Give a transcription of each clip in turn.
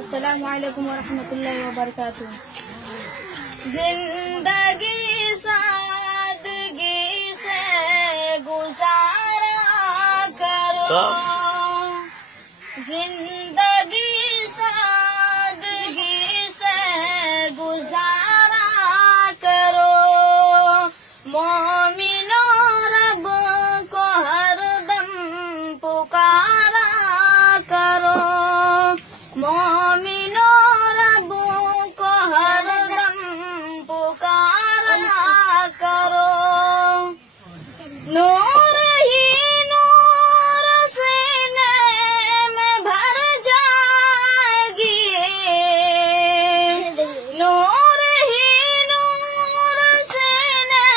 अस्सलाम वालेकुम वरहमतुल्लाहि वबरकातुह। जिंदगी सादगी से गुजारा करो, जिंदगी सादगी से गुजारा करो। मोमिनो रब को हरदम पुकारा करो, मोमिनो रब को हरदम पुकारा करो। नूर ही नूर सीने में भर जाएगी, नूर ही नूर सीने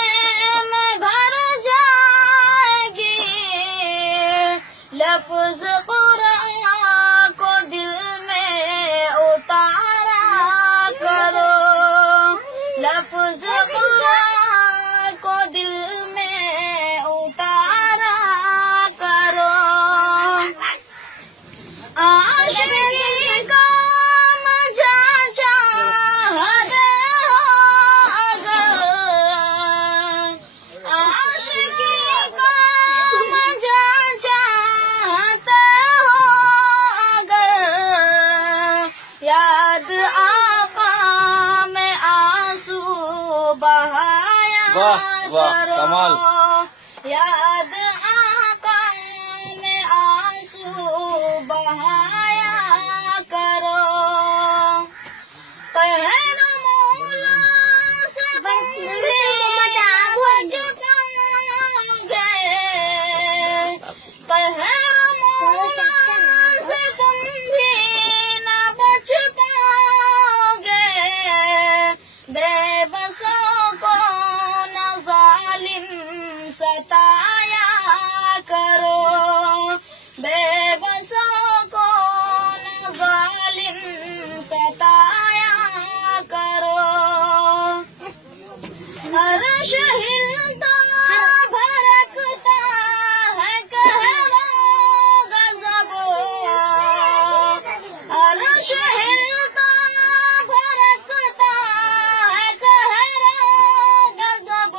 में भर जाएगी। लफ्ज कुरान को दिल में उतारा करो, लफ्ज कुरान को दिल में उतारा करो। आशिकी का मजा चाहते हो अगर, आशिकी का मजा चाहते हो अगर, याद आका में आंसू बहाया करो, याद आका में आंसू बहाया करो। कहर मौला से तुम भी बच गए, कहर मौला से तुम भी न बच पाओगे। बेबसों को न जालिम सताया करो, बेबसों को न जालिम सताया करो। अर्श हिलता भड़कता है कहरो गज़ब, अर्श हिलता भड़कता है कहरो गज़ब।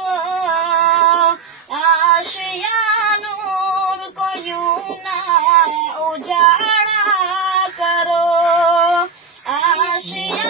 आशिया नूर को यूं ना उजाड़ा करो, आशिया